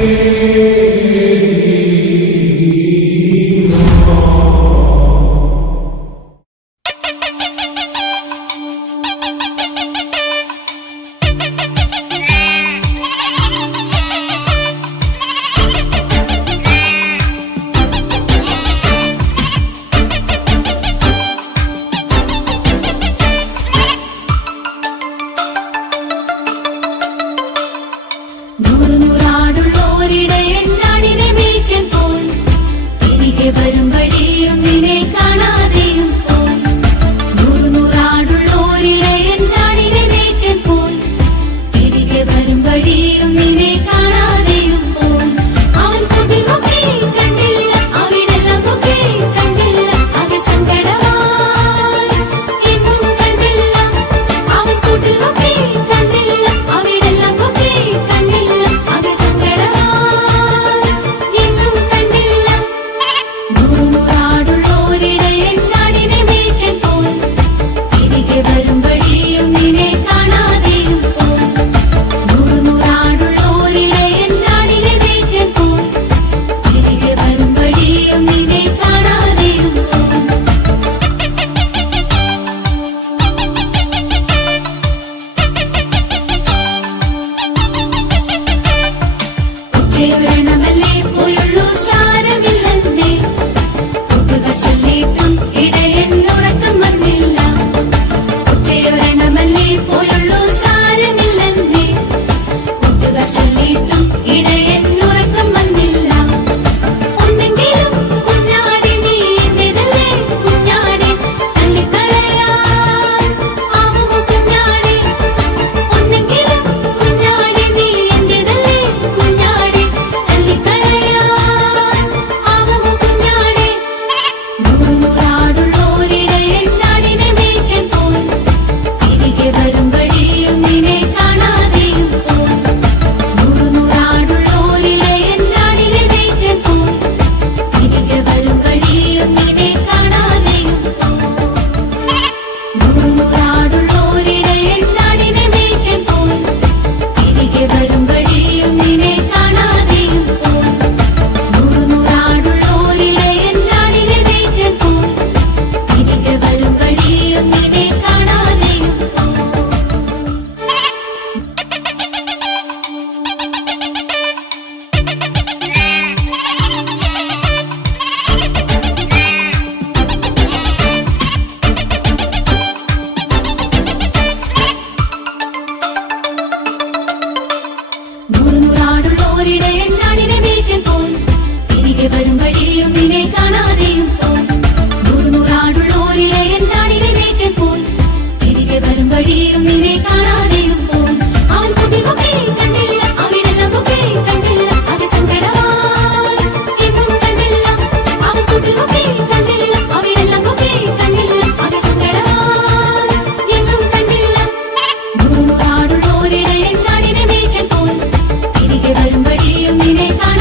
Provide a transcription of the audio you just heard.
Amen. తల్లి పోయా നിന്നെ